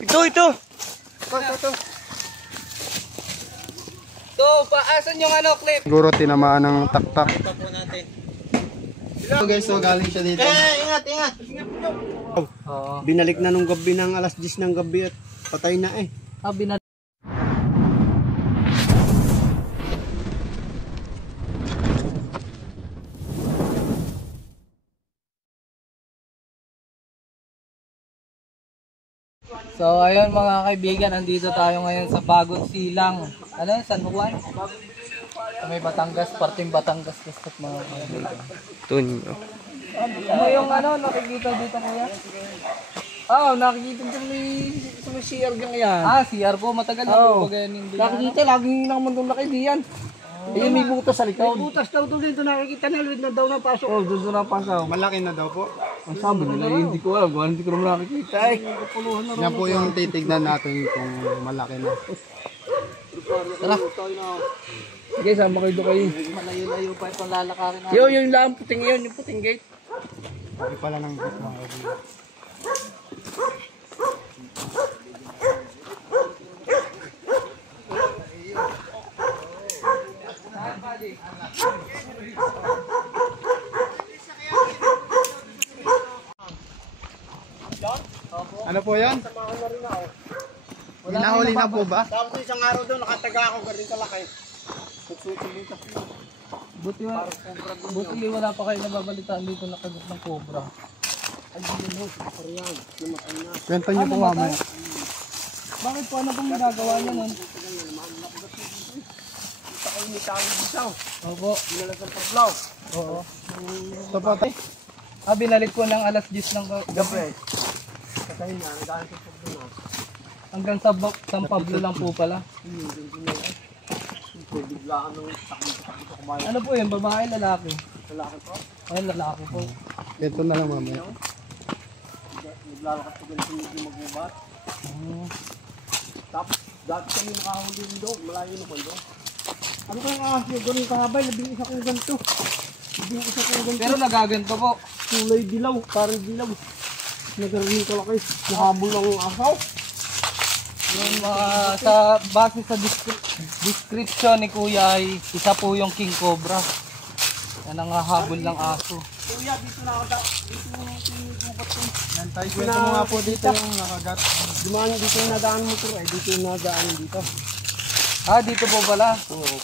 Ito. Ito. Ito, paasan yung ano, clip. Siguro tinamaan ng taktak. So guys, so galing siya dito. Ingat. Binalik na nung gabi ng alas 10 ng gabi at patay na eh. So ayun mga kaibigan, andito tayo ngayon sa Bagong Silang. Ano yun? San Juan? Sa may Batangas, parting Batangas District mga kaibigan. Tunyo. Ano yung ano, nakikita dito kuya? Nakikita dito may CR yung yan. CR po, matagal na po ba ganyan hindi? Nakikita, laging naman doon laki diyan. Ayun, may butas sa likod. May butas daw doon dito, nakikita na, Luid na daw na pasok. Doon na pasok. Malaki na daw po. Ang sabi nila, hindi ko alam, hindi ko naman nakikita eh. Yan po yung titignan natin kung malaki na. Tara. Sige, sama kayo doon kayo. Malayo-layo pa itong lalakarin natin. Yung lang, puting yun, yung puting gate. Hindi pala ng gate mga kaibigan. Ano po yan? Hinahuli na po ba? Tapos isang araw doon, nakataga ako galing kalaki. Buti wala pa kayo nababalitaan dito na kagat ng cobra. Kwento niyo po mamaya. Bakit po ano pong ginagawa niya nun? Opo. Oo. Ito po tayo. Binalik ko ng alas 10 ng gabi. Hanggang sa San Pablo lang po pala. Ano po yun? Babae, lalaki? Lalaki po? Ay, lalaki po. Kwento na lang mamaya. Naglalakas ko ganito medyo magubat. Tapos dati kami nakahuli yung dog, malayo naman doon. Ano kayong ahas nyo? Ganun kahaba, labing isa kong ganito. Pero nagaganto po. Kulay dilaw, parang dilaw. Nagaraling ko lakay, nahabol ang asaw. Yung sa base sa description ni Kuya ay isa po yung king cobra. Yan ang hahabol ng aso. Kuya, dito na ako dito tinutubat ko. Yan tayo, kwento mo nga po dito yung nakagat. Dumaan dito yung nadaan motor eh, dito yung nadaan dito. Dito po pala. Oo.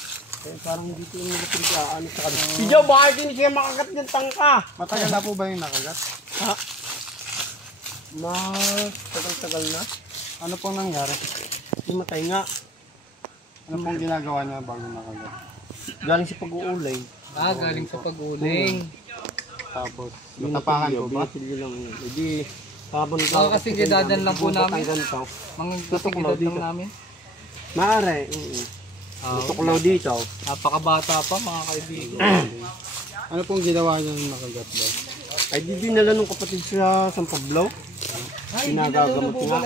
Eh, parang dito yung nagpiligaan sa kanila. Si Joe, baka hindi siya makagat ng tangka. Matagal na po ba yung nakagat? Tagal-tagal na. Ano pong nangyari? Himatay nga. Ano pong ginagawa niya bago nakagat? Galing sa pag-uulay. Galing sa pag-uling. Tapos, natapakan po ba? Binisil lang. Hindi, habang Kasi gidadan lang po namin. ganito. Mga kasigidad lang namin. Maaari. Tutuklaw dito. Napakabata pa mga kaibigan. Ano pong ginawa niya nung nakagat daw? Ay, di dinala nung kapatid sa San Pablo. Pinagagamot nga.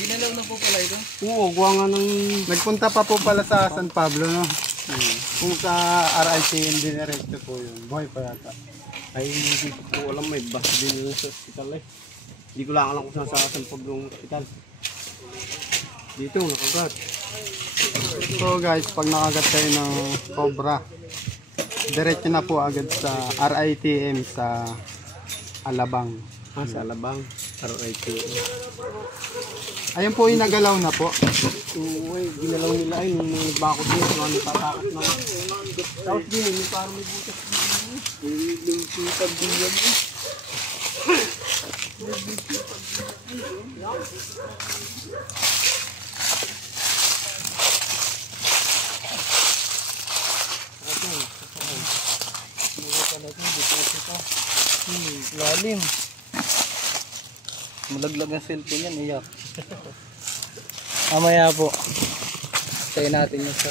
Ginalaw na po pala ito. Oo, gawa nga ng... Nagpunta pa po pala sa San Pablo, no? Kung sa RICM dinirekto po yun. Buhay pa yata. Ay, hindi ko po alam. May bus din sa hospital eh. Hindi ko lang alam kung saan sa San Pablo ng hospital. Dito, nakagat. So guys, pag nakagat kayo ng cobra, diretso na po agad sa RITM sa Alabang. Sa Alabang. RITM. Ayun po yung nagalaw na po. Oo, ginalaw nila ay nung nagbakot din. Mga natatakot na. Tapos din, yung parang may butas din. Yung sipag din yan. Lalim. Malaglag ang cellphone yan, iyak. Mamaya po. Tayo natin yung sa.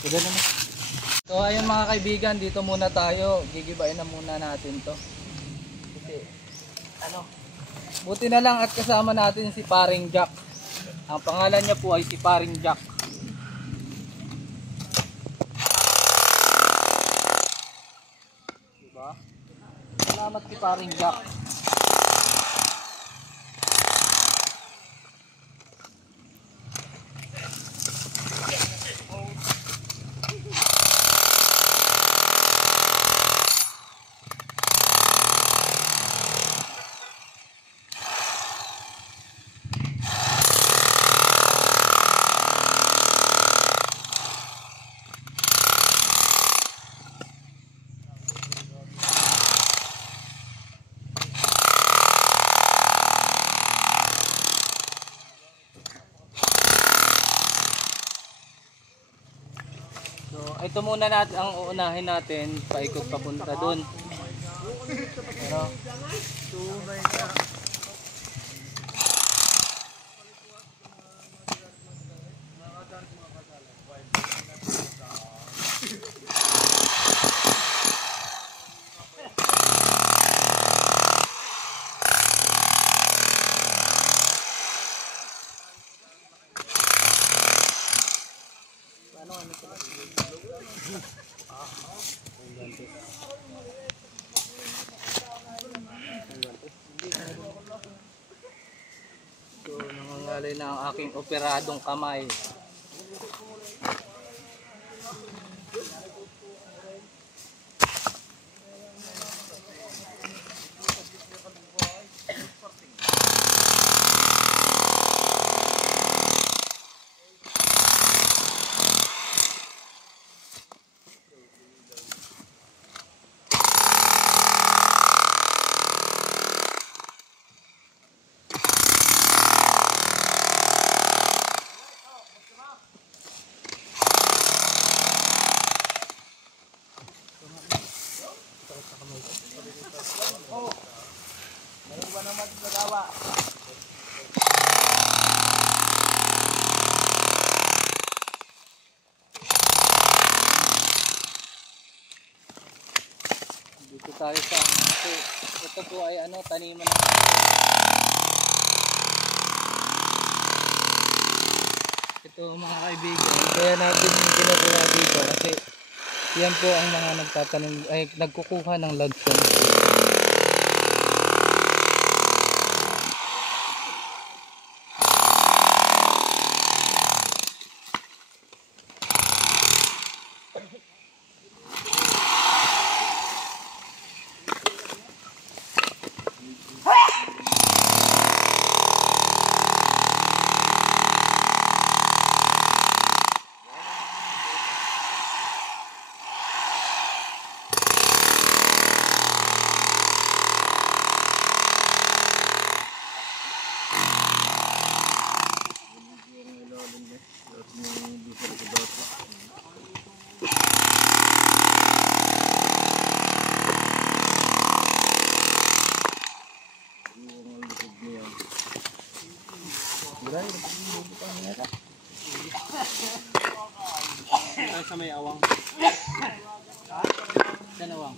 Pwede naman. So ayun mga kaibigan, dito muna tayo. Gigibain na muna natin to. Kasi, buti na lang at kasama natin si Paring Jack. Ang pangalan niya po ay si Paring Jack. Diba? Salamat si Paring Jack. ito muna natin ang uunahin natin, paikot papunta doon. Pero so, nangangalay na ang aking operadong kamay. Dito tayo sa ito po ay taniman ng ito mga kaibigan. Kaya natin ginagawa dito kasi yan po ang mga nagtatanim ay nagkukuha ng lodson. Ito sa may awang. Saan awang?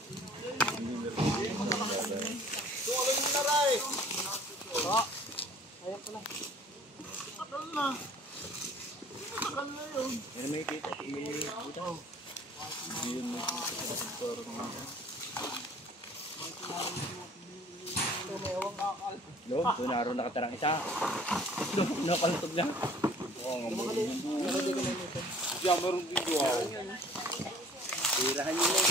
Lo, doon naroon nakatarang isa. Nakalutog lang. Oo, nga mo. Diyan, meron din doon. Tirahan nyo lang.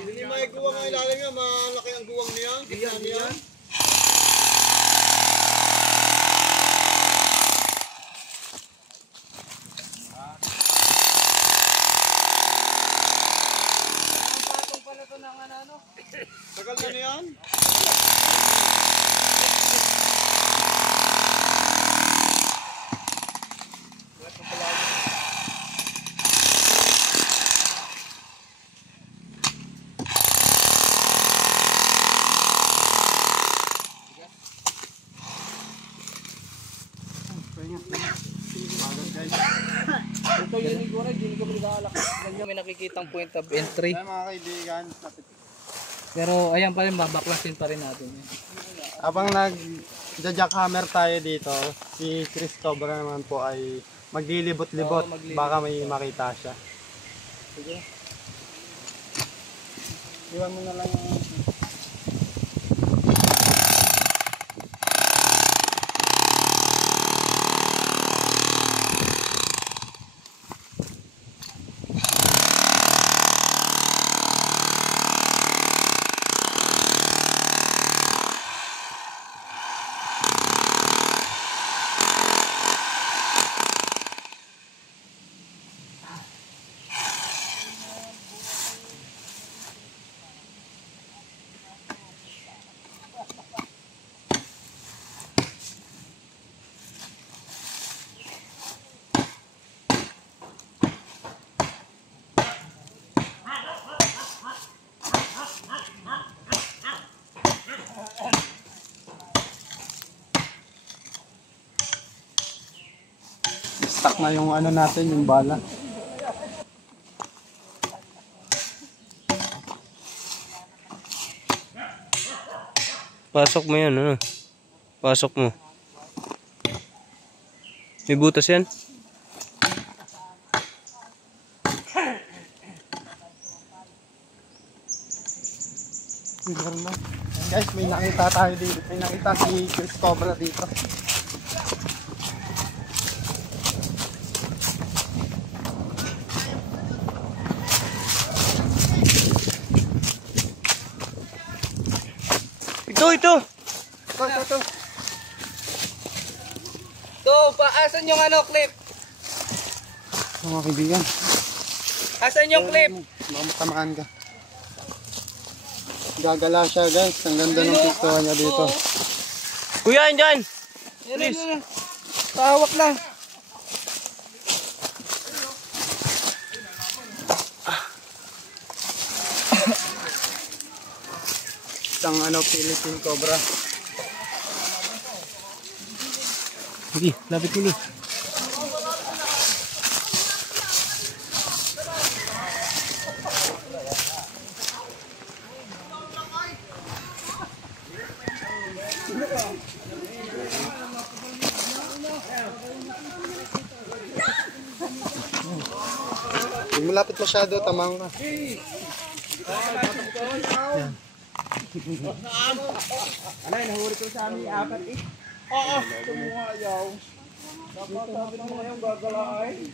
Hindi may guwang ang ilalim niya, malaki ang guwang niya. Gitna niya. Tagal na niyan? Ito yun siguro, hindi ko mag-aalak. Ganyan may nakikitang point of entry. Ayan mga kaibigan. Pero ayan pa rin, babaklasin pa rin natin. Habang nag-jackhammer tayo dito, si Christopher naman po ay maglilibot-libot. Oo, maglilibot. Baka may makita siya. Sige. Iwan mo na lang yung stuck na yung ano natin, yung bala. Pasok mo yan, ano? Pasok mo. May butas yan? Guys, may nakita tayo dito. May nakita si Chris Cobra dito. Ito! Ito. To, asan yung ano, clip? Mga kaibigan, Asan yung clip? mamatamaan ka. Gagala siya guys. Ang ganda ng pistola niya dito. Kuya, andyan! Yan. Tawak na. Isang Philippine Cobra. Sige, lapit mo. Hindi mo lapit masyado, tamang ka. Alay, nahuri ko sa amin 4 eh. Oo, tumuhayaw. Dapat sabi mo ngayon gagalain.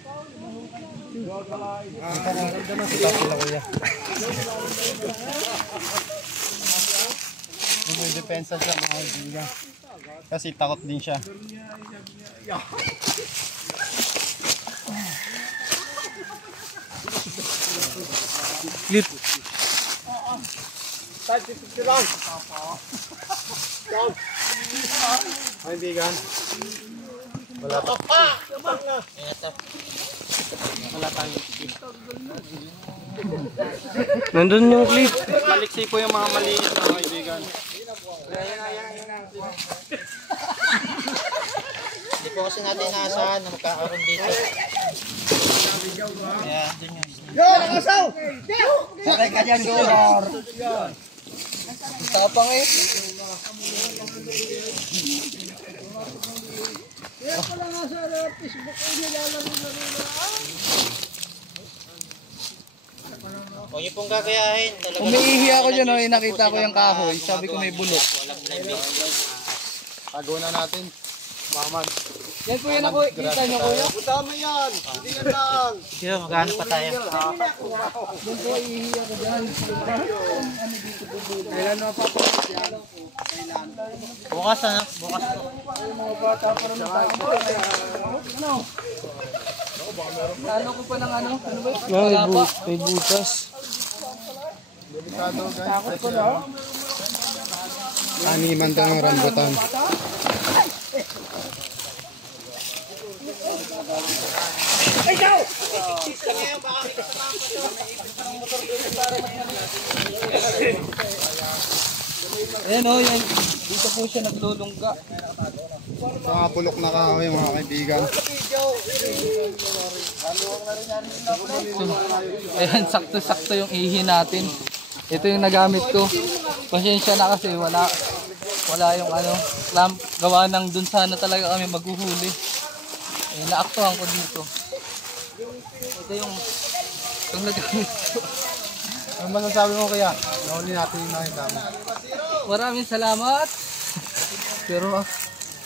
Gagalain. Nararamdaman sila kuya. May depensa siya mga kaibigan. Kasi takot din siya. Clip. Ay, kaibigan. Wala pa. Wala tayong skip. Nandun yung clip. Maliksi po yung mga maliit mga kaibigan. Hindi po kasi natin naasahan na magkakaroon dito. Kaya, dun yun. Sakay ka dyan, Jor. Tapang eh. Huwag niyo pong gagayahin. Talaga Umiihi ako dyan, oh, nakita ko yung kahoy. Sabi ko may bulok. Tago na natin. Maman. Yan po yun ako, kita nyo kuya. Dami yan. Hindi yan lang. Sige, maghanap pa tayo. Yan po, iihi ako dyan. Kailan na pa po? Bukas ano? Bukas po. Ano ko pa ng ano? Ano ba? May butas. Delikado guys. Animan daw ng rambutan. Ayan o, yan. Dito po siya naglulungga. Mga pulok na kahoy mga kaibigan. Ayan, sakto-sakto yung ihi natin. Ito yung nagamit ko. Pasensya na kasi wala yung ano, gawa ng dun sana talaga kami maghuhuli. Eh, naaktuhan ko dito. Ito yung nagamit ko. Ano masasabi mo kaya? Nahuli natin yung nakita mo. Maraming salamat. Pero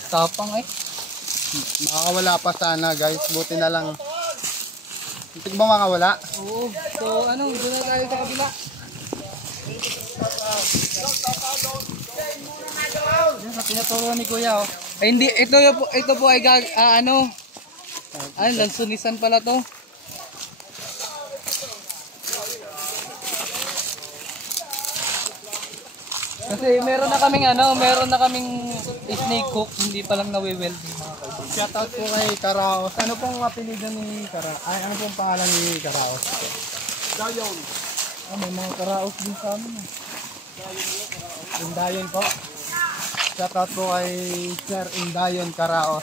tapang eh. Makakawala pa sana guys. Buti na lang. Hindi ba makawala? Oo. So ano, doon na tayo sa kabila. Yan sa pinaturo ni Kuya oh. Ay hindi, ito po ay lansunisan pala to. Kasi meron na kaming snake hook, hindi pa lang nawi-weld mga kaibigan. Shoutout po kay Karaos. Ano pong apelido ni Karaos? Ay, ano pong pangalan ni Karaos? Dayon. May mga karaos din sa amin. Indayon po. Shoutout po kay Sir Indayon Karaos.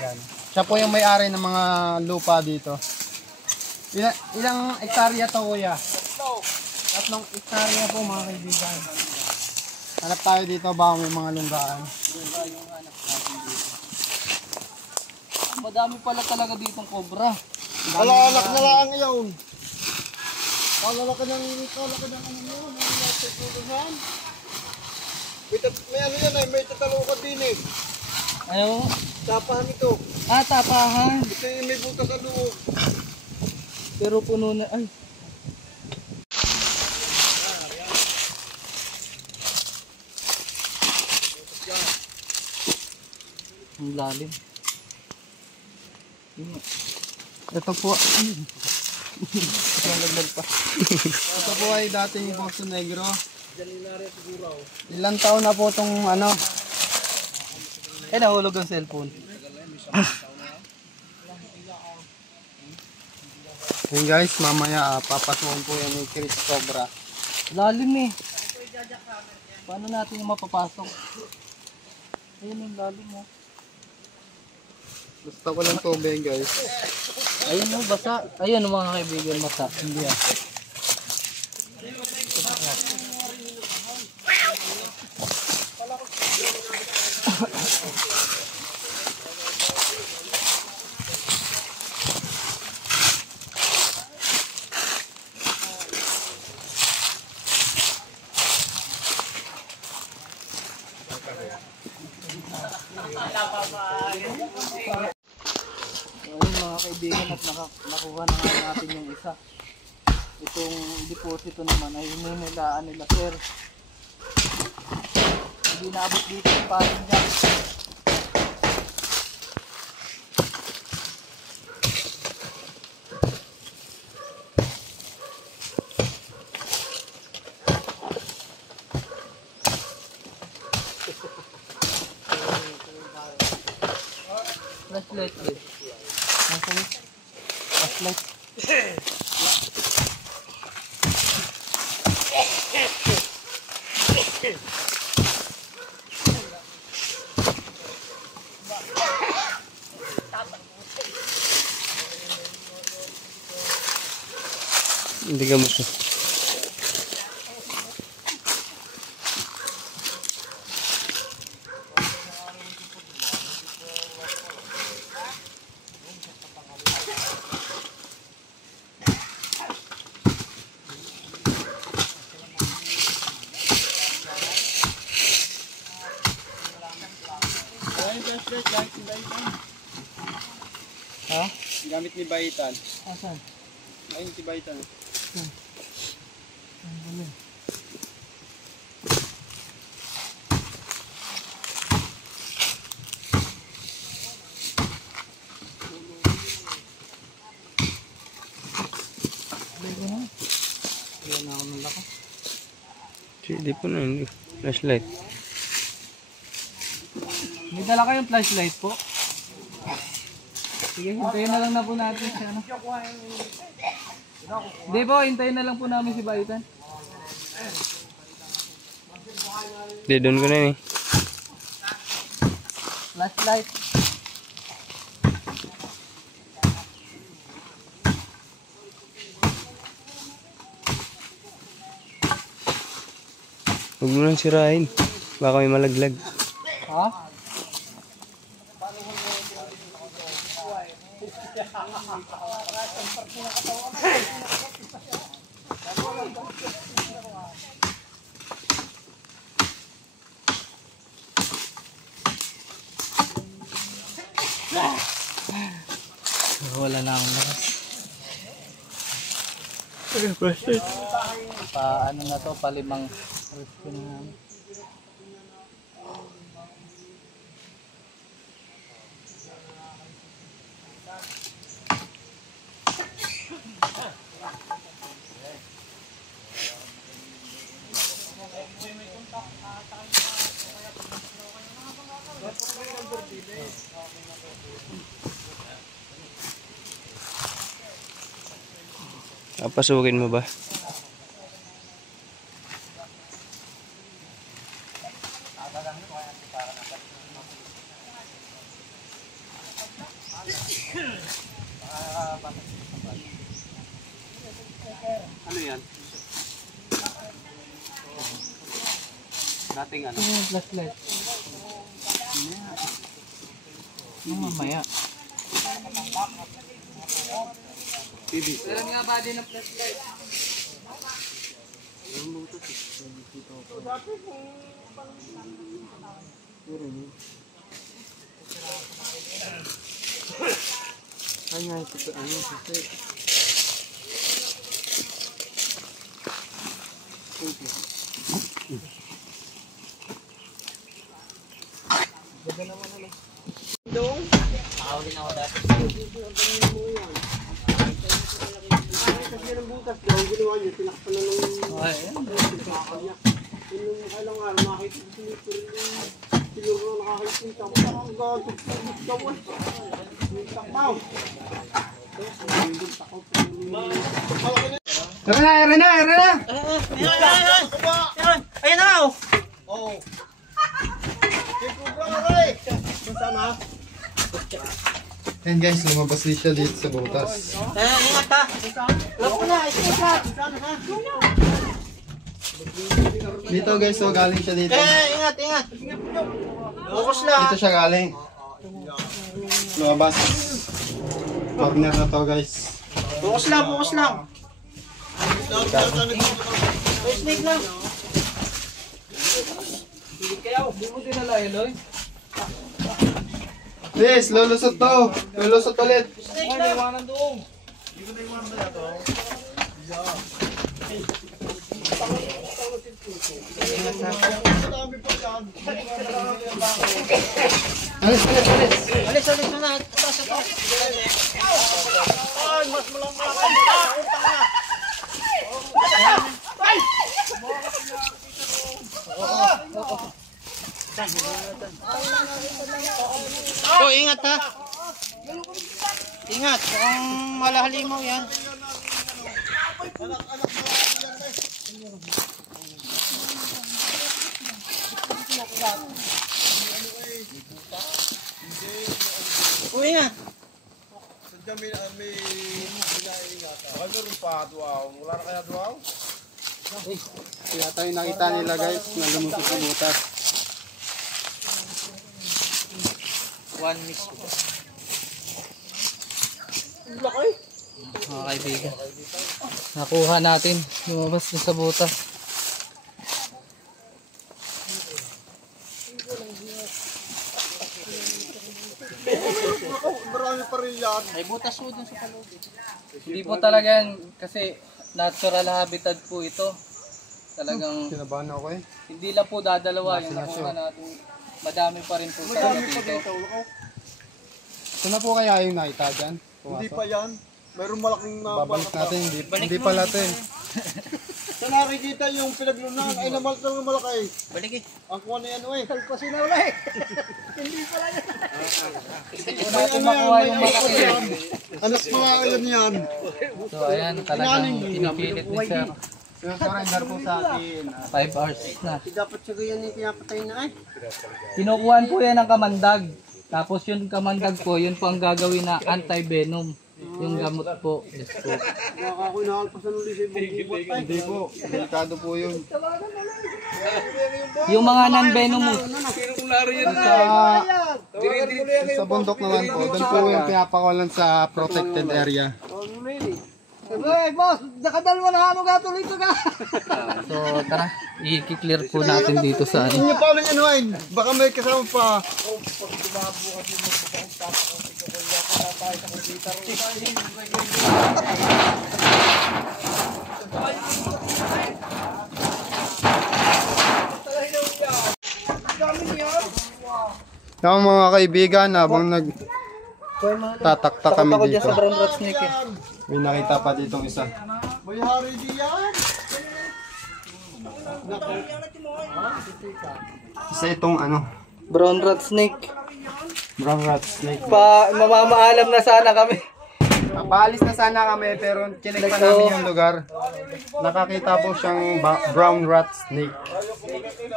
Yan. Siya po yung may-ari ng mga lupa dito. Ilang hektarya to, kuya? 3 hektarya po, mga kaibigan. Hanap tayo dito ba may mga lunggaan? Madami pala talaga ditong cobra. Alalak na lang yun. Alalak ka ng ano mo, ng tutuluhan. May ano yan ay, may tatalukad din eh. Ano? Tapahan ito. Ah, tapahan. Ito yung may butas sa loob. Pero puno na. Ay. Ang lalim. Ito po. Ito po ay dating Poso Negro. Ilang taon na po itong ano. Nahulog ang cellphone. Yun guys, mamaya papatuon po yan ni Chris Cobra. Lalim eh. Paano natin yung mapapasok? Ayun yung lalim oh. Basta walang tubig guys. Ayun oh, basa. Ayun mga kaibigan, basa. Hindi ah. Ayun mga kaibigan at nakuha na nga natin yung isa. Itong deposito naman ay hinihilaan nila sir. Hindi naabot dito yung parin niya. Flashlight please. Flashlight. Hindi ka muso. Ha? Gamit ni Baitan. Asan? Ayun si Baitan. Hindi po na, hindi. Flashlight. May dala kayong flashlight po? Sige, hintayin na lang na po natin siya. Ano? Hindi po, hintayin na lang po namin si Baitan. Hindi, doon ko na yun eh. Flashlight. Huwag mo nang sirahin. Baka may malaglag. Ha? Wala na akong lakas. Pa ano na to, palimang rescue na namin. Pasukin mo ba? Ano yan? Dating ano? Yung flashlight. Yung mamaya. Meron nga ba din ng flashlight? Ay nga, ito ano kasi. Nakahuli na ako dati. Tara na! Ayun na oh! Yan guys, lumabas din siya dito sa butas. Ingat ha! Loko na! Dito guys, so galing siya dito. Ingat! Bukas lang! Dito siya galing. Lumabas. Partner na to guys. Bukas lang! May snake lang! Hindi mo dinala yun, Loy? Yes, lulusot to. Lulusot ulit. Snake lang! Iwanan doon. Alis mo na! Taas ito! Ay! Mas malang Oh, ingat ha! Ingat! Kung malahalimaw yan. Uy nga! Kaya tayo nakita nila guys, na lumusot sa butas. One miss. Mga kaibigan. Nakuha natin. Lumabas din sa butas. May butas po dun sa paloob. Hindi po talaga yan kasi natural habitat po ito. Talagang Kinabahan ako eh. hindi lang po dadalawa yung nakuha natin. Madami pa rin po talaga dito. Ito na po kaya yung nakita dyan? Hindi pa yan. Mayroong malaking Babalik natin, hindi pala ito eh. Sa nakikita yung pinaglunan ay namal talaga malaki. Balik eh. Ang kuha na yan eh. Kasi na wala eh. Natin makuha yung malaki. Anak mga alam yan. So ayan, talagang pinipilit ni sir. Yung surrender po sa atin. 5 hours na. Dapat siguro yan yung pinapatay na eh. Kinukuhan po yan ng kamandag. Tapos yung kamandag po, yun po ang gagawin na anti-venom. Yung gamot po. Yes po. Nakakakunahalpasan ulit sa ibang bubat ay. Hindi po, delikado po yun. Yung mga non-venom mo. Sa bundok naman po, doon po yung pinapakawalan sa protected area. Hey boss, nakadalwa na ano gato dito ka. So tara, i-clear po natin dito sa ano. Hindi pa ulit ano ay. Baka may kasama pa. Yung mga kaibigan, habang nagtatakta kami dito, Brown rat snake eh. may nakita pa ditong isa. May hari diyan. Isa itong ano, Brown rat snake. brown rat snake. Mamamaalam na sana kami. Paalis na sana kami pero chinek pa namin yung lugar. Nakakita po siyang brown rat snake.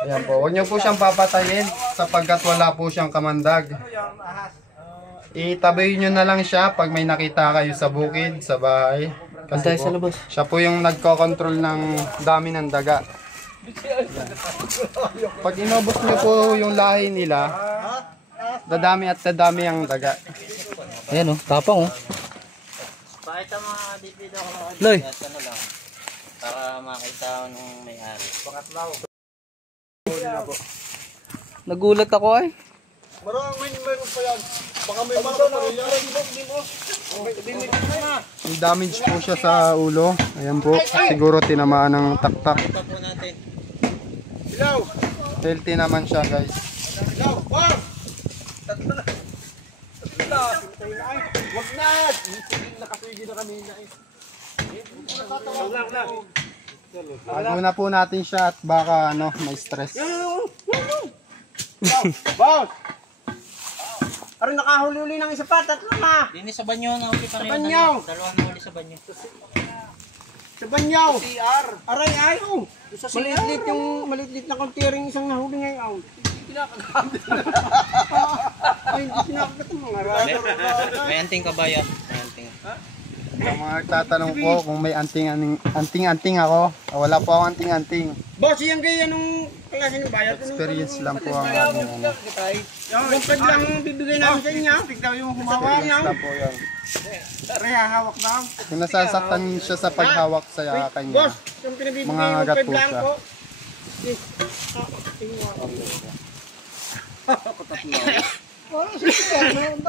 Ayan po, huwag niyo po siyang papatayin sapagkat wala po siyang kamandag. itabi nyo na lang siya pag may nakita kayo sa bukid, sa bahay. Kasi po, siya po yung nagko-control ng dami ng daga. Pag inubos nyo po yung lahi nila, dadami at dadami ang daga. Ayan oh, tapang oh. Bakit ang mga dito ako Loy. ano lang, para makita ko nung may-ari. Nagulat ako ay. Meron pa yan. Baka may marami pa rin yan. May damage po siya sa ulo. Ayan po, siguro tinamaan ng taktak. Ito po natin. Healthy naman siya guys. Wag na! Nakapigil na kami na eh. Bago na po natin siya at baka ano, may stress. Boss! Aray, nakahuli-uli ng isa pa, tatlo na! Dini sa banyo, nahuli pa Sa ngayon. banyo! Dalawang nahuli sa banyo. Sa banyaw! CR! Aray, ayaw! Maliit-lit na kontiring isang nahuli ngayon. Ay, hindi pinakagat ang mga May anting kabayo. May anting. Sa mga nagtatanong po kung may anting ako, wala po akong anting. Boss, yung gaya nung klase ng bayad. Experience lang po ang ano. Yung pag lang bibigay namin sa inyo. Tignan yung humawak Experience niya. lang po yan. Aray, hahawak na. Kung nasasaktan siya sa paghawak sa kanya, Boss, yung pinabibigay mga yung agat kay po Blanco.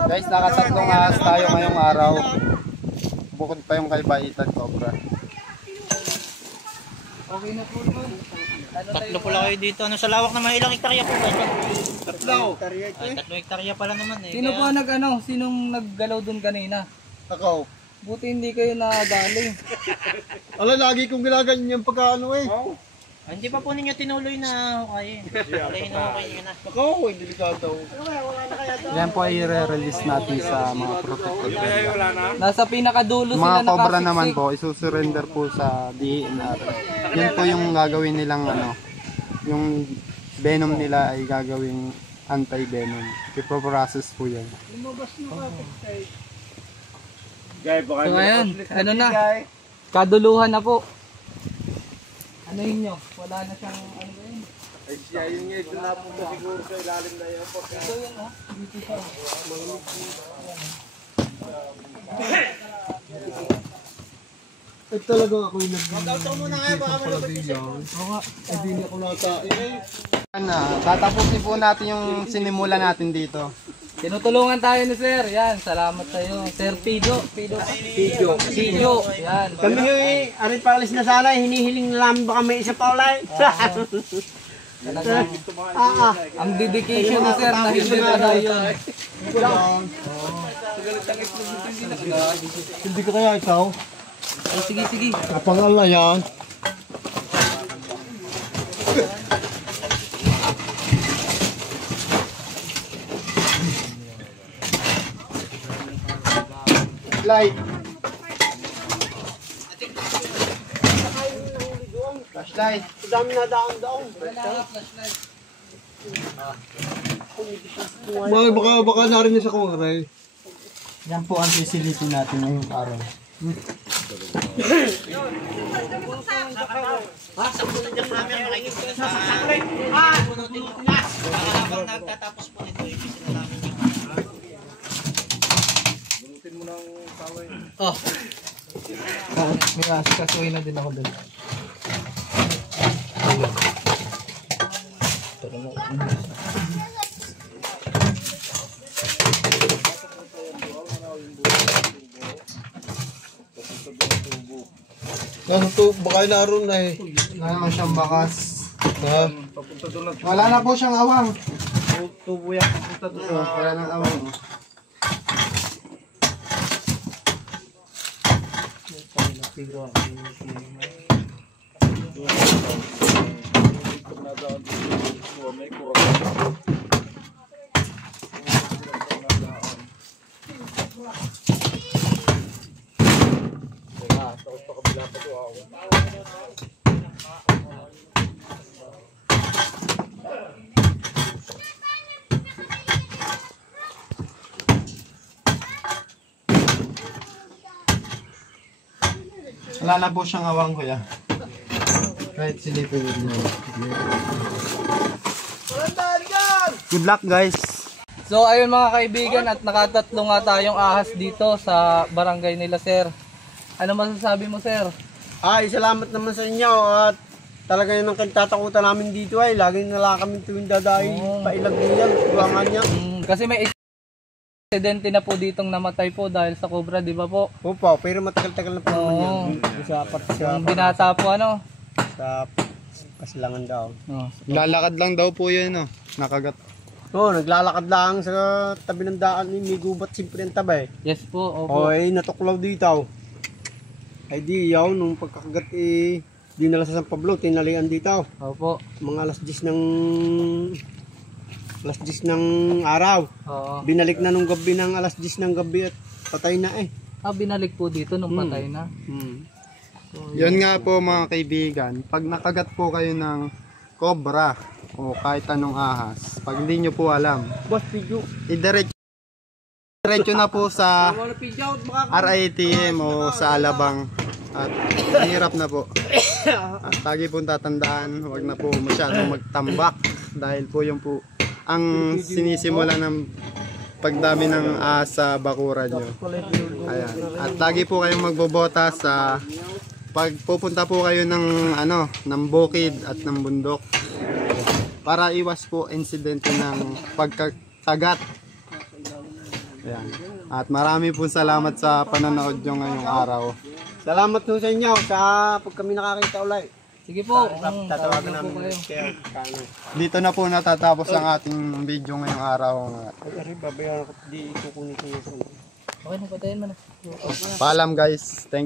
guys, nakatatlong ahas tayo ngayong araw. Bukod pa yung kay Baitan Cobra. Okay na po naman. Tatlo pala kayo dito. Ano sa lawak naman? Ilang hektarya po ba ito? Tatlo. Ay, 3 hektarya pala naman eh. Sino Kaya- po sinong naggalaw dun kanina? Ako. Buti hindi kayo nadali. Ala, lagi kong ginaganyan pagkaano eh. Ah, hindi pa po ninyo tinuloy na hukay. Wala hinuhukay nyo na. Ako, hindi delikado. Yan po ay i-release natin sa mga protected area. Nasa pinakadulo Mga sila cobra naman nakasiksik. po, isusurrender po sa DENR. Yan po yung gagawin nilang ano, yung venom nila ay gagawing anti-venom. Ipo-process po yan. So ngayon, ano na? Kaduluhan na po. Ano yun nyo? Wala na siyang ano yun. Ay siya, yun nga, doon napunta siguro sa ilalim na yun. Ito yun oh. Dito siya. Ay talaga ako yung mag-outro muna nga, baka malabas siya. Hindi na ako nakain. Tatapusin po natin yung sinimula natin dito. Tinutulungan tayo ni Sir. Yan, salamat sa iyo. Sir Pido. Pido. Yan. Kami yung arit paalis na sana, hinihiling lang baka may isa pa ulay. Ang dedication ni Sir na hindi pa na yun. Hindi ko kaya ikaw. Oh, sige, sige. Kapangal na yan. Light. Flashlight. Dami na daon-daon. Baka narinig sa kong aray. Yan po ang facility natin ngayong araw. Habang nagtatapos po nito, ibig namin yung May asikasuhin na din ako doon. Ano to? Baka naroon na eh. Wala naman siyang bakas. Ha? Wala na po siyang awang. Tubo yan. Punta to. Wala nang awang. Wala na po siyang awang kuya. Right, silipin niyo. Good luck guys. So ayun mga kaibigan, at nakatatlo nga tayong ahas dito sa barangay nila sir. Ano masasabi mo sir? Ay, salamat naman sa inyo at talaga yun ang kagtatakutan namin dito ay laging nala kami tuwing dadayo pailag din yan, buwangan niya. Kasi may aksidente na po ditong namatay po dahil sa cobra, di ba po? Opo, pero matagal-tagal na po naman yan. Yung binata po ano? Sa Pasilangan daw. Lalakad lang daw po yun, no? Nakagat. Oo, naglalakad lang sa tabi ng daan, may gubat siyempre ang tabi. Yes po, opo. Oy, natuklaw dito. Ay di, yaw, nung pagkakagat dinala sa San Pablo, tinalian dito. Opo. Mga alas 10 ng araw. Oo. Binalik na nung gabi ng alas 10 ng gabi at patay na eh. Binalik po dito nung patay na. Yun nga po mga kaibigan, pag nakagat po kayo ng cobra o kahit anong ahas, pag hindi nyo po alam, Boss, video. diretso na po sa RITM o sa Alabang at mahirap na po. At lagi po tatandaan, huwag na po masyadong magtambak dahil po yung po ang sinisimula ng pagdami ng ahas sa bakuran nyo. Ayan. At lagi po kayong magbobota sa pag pupunta po kayo ng ng bukid at ng bundok para iwas po insidente ng pagkakagat. Ayan. At marami po salamat sa panonood nyo ngayong araw. Salamat po sa inyo sa pag kami nakakita ulit. Sige po. Tatawagan namin po kayo. kayo. Dito na po natatapos ang ating video ngayong araw. Ay, babayaran ko. Di ikukunin ko yung Okay, napatayin mo na. Paalam guys. Thank you.